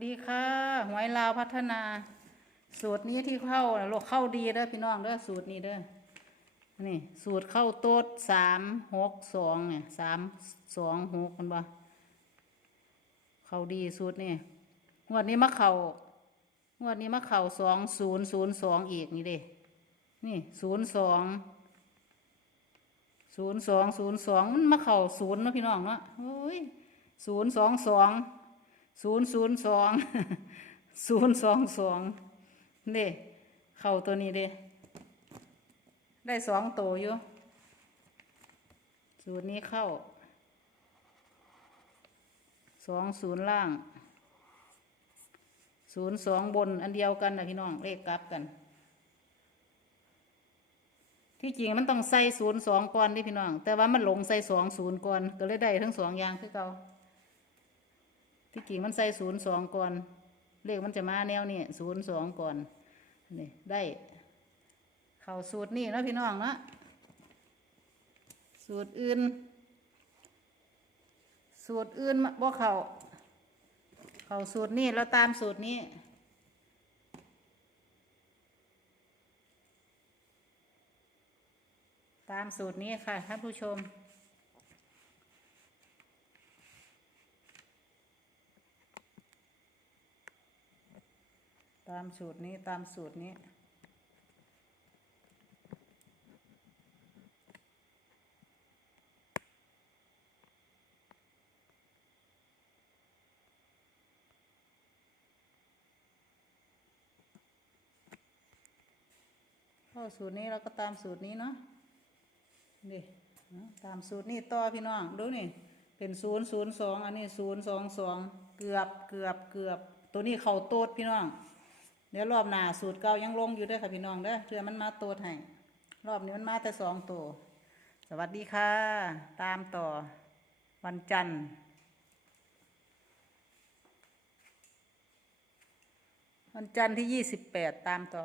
ดีค่ะหวยลาวพัฒนา สูตรนี้ที่เข้าโลกเข้าดีเด้อพี่น้องเด้อสูตรนี้เด้อนี่ สูตรเข้าโต๊ดสามหกสองเนี่ยสามสองหกมันบ่เข้าดีสูตรนี่งวดนี้มาเข้างวดนี้มาเข้าสองศูนย์ศูนย์สองอีกนี่เด้นี่ศูนย์สองศูนย์สองศูนย์สองมันมาเข้าศูนย์นะพี่น้องเนาะโอ้ยศูนย์สองสอง ศูนย์ศูนย์สองศูนย์สองสองเด้เข้าตัวนี้เด้ได้สองตัวอยู่สูตรนี้เข้าสองศูนย์ล่างศูนย์สองบนอันเดียวกันนะพี่น้องเลขกลับกัน ที่จริงมันต้องใส่ศูนย์สองก่อนดิพี่น้อง แต่ว่ามันหลงใส่สองศูนย์ก่อนก็เลยได้ทั้งสองอย่างคือเก่า ที่จริงมันใส่ศูนย์สองก่อน เลขมันจะมาแนวนี้ศูนย์สองก่อนนี่ได้ เข้าสูตรนี่นะพี่น้องเนาะสูตรอื่น สูตรอื่นมาบ่เข้าเข้าสูตรนี่แล้วตามสูตรนี้ตามสูตรนี้ค่ะท่านผู้ชม ตามสูตรนี้ตามสูตรนี้ข้าสูตรนี้เราก็ตามสูตรนี้เนาะนี่ตามสูตรนี้ต่อพี่น้องดูนี่ เป็นศูนย์ศูนย์สองอันนี้ศูนย์สองสองเกือบเกือบเกือบ ตัวนี้เข่าโตดพี่น้อง เดี๋ยวรอบหน้าสูตรเก่ายังลงอยู่ด้วยค่ะพี่น้องเด้อเพื่อมันมาตัวให้รอบนี้มันมาแต่สองตัว สวัสดีค่ะ ตามต่อวันจันทร์วันจันทร์ที่ยี่สิบแปดตามต่อ